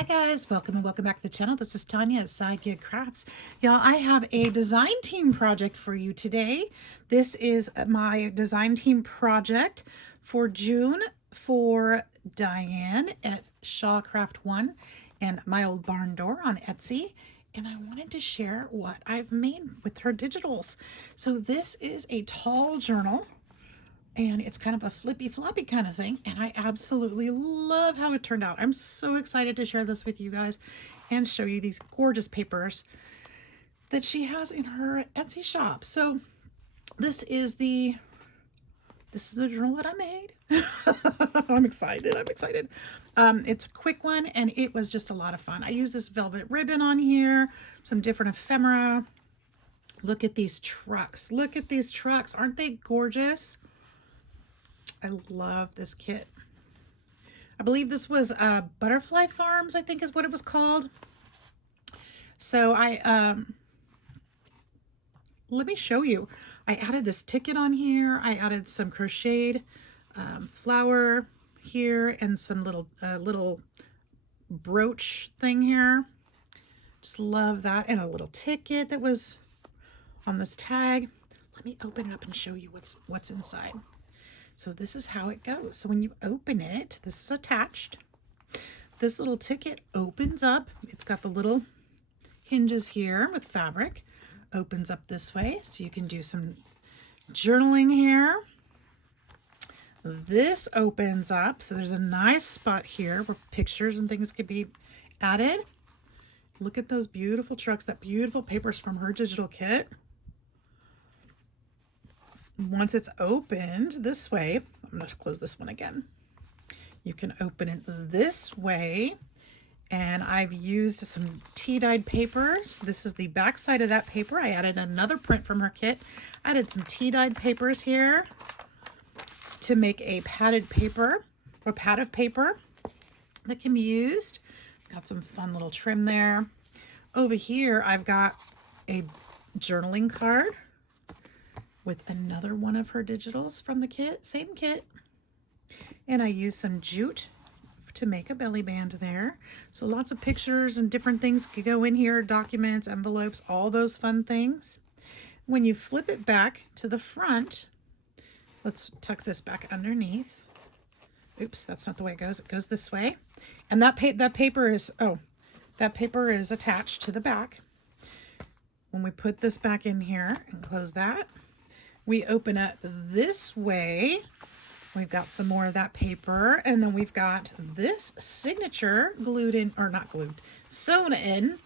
Hi guys, welcome and welcome back to the channel. This is Tanya at Sidegigcrafts. Y'all, I have a design team project for you today. This is my design team project for June for Diane at Shawcraft1 and My Old Barn Door on Etsy. And I wanted to share what I've made with her digitals. So this is a tall journal. And it's kind of a flippy floppy kind of thing. And I absolutely love how it turned out. I'm so excited to share this with you guys and show you these gorgeous papers that she has in her Etsy shop. So this is the journal that I made. I'm excited. It's a quick one and it was just a lot of fun. I used this velvet ribbon on here, some different ephemera. Look at these trucks. Look at these trucks. Aren't they gorgeous? I love this kit. I believe this was Butterfly Farms, I think is what it was called. So let me show you. I added this ticket on here. I added some crocheted flower here and some little brooch thing here. Just love that. And a little ticket that was on this tag. Let me open it up and show you what's inside. So this is how it goes. So when you open it, this is attached. This little ticket opens up. It's got the little hinges here with fabric. Opens up this way so you can do some journaling here. This opens up. So there's a nice spot here where pictures and things could be added. Look at those beautiful trucks, that beautiful papers from her digital kit. Once it's opened this way, I'm going to close this one again. You can open it this way, and I've used some tea-dyed papers. This is the back side of that paper. I added another print from her kit. I added some tea-dyed papers here to make a padded paper, or pad of paper that can be used. Got some fun little trim there. Over here, I've got a journaling card with another one of her digitals from the kit, same kit. And I used some jute to make a belly band there. So lots of pictures and different things could go in here, documents, envelopes, all those fun things. When you flip it back to the front, let's tuck this back underneath. Oops, that's not the way it goes. It goes this way. And that paper is attached to the back. When we put this back in here and close that, we open up this way. We've got some more of that paper, and then we've got this signature glued in, or not glued, sewn in.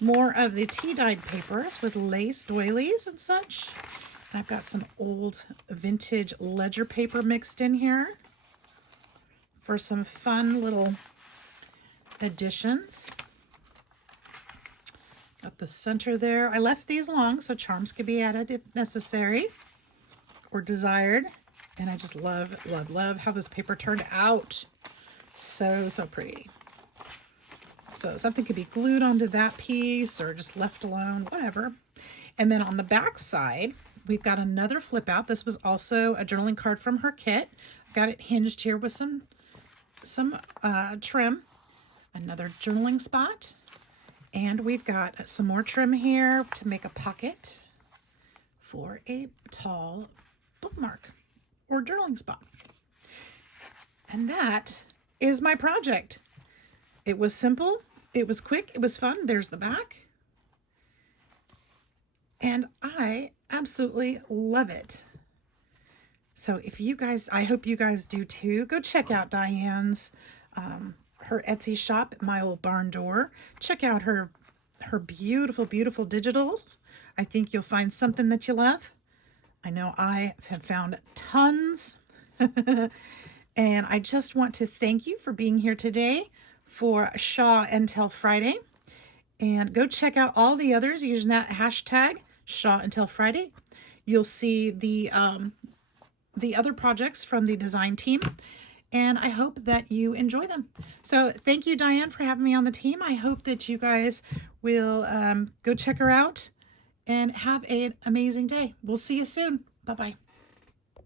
More of the tea-dyed papers with lace doilies and such. And I've got some old vintage ledger paper mixed in here for some fun little additions. Got the center there. I left these long so charms could be added if necessary or desired. And I just love, love, love how this paper turned out. So, so pretty. So something could be glued onto that piece or just left alone, whatever. And then on the back side, we've got another flip out. This was also a journaling card from her kit. I've got it hinged here with some trim. Another journaling spot. And we've got some more trim here to make a pocket for a tall bookmark or journaling spot. And that is my project. It was simple, it was quick, it was fun. There's the back. And I absolutely love it. So if you guys, I hope you guys do too, go check out Diane's her Etsy shop, My Old Barn Door. Check out her beautiful, beautiful digitals. I think you'll find something that you love. I know I have found tons. And I just want to thank you for being here today for Shaw Until Friday. And go check out all the others using that hashtag Shaw Until Friday. You'll see the other projects from the design team. And I hope that you enjoy them. So thank you, Diane, for having me on the team. I hope that you guys will go check her out and have an amazing day. We'll see you soon. Bye-bye.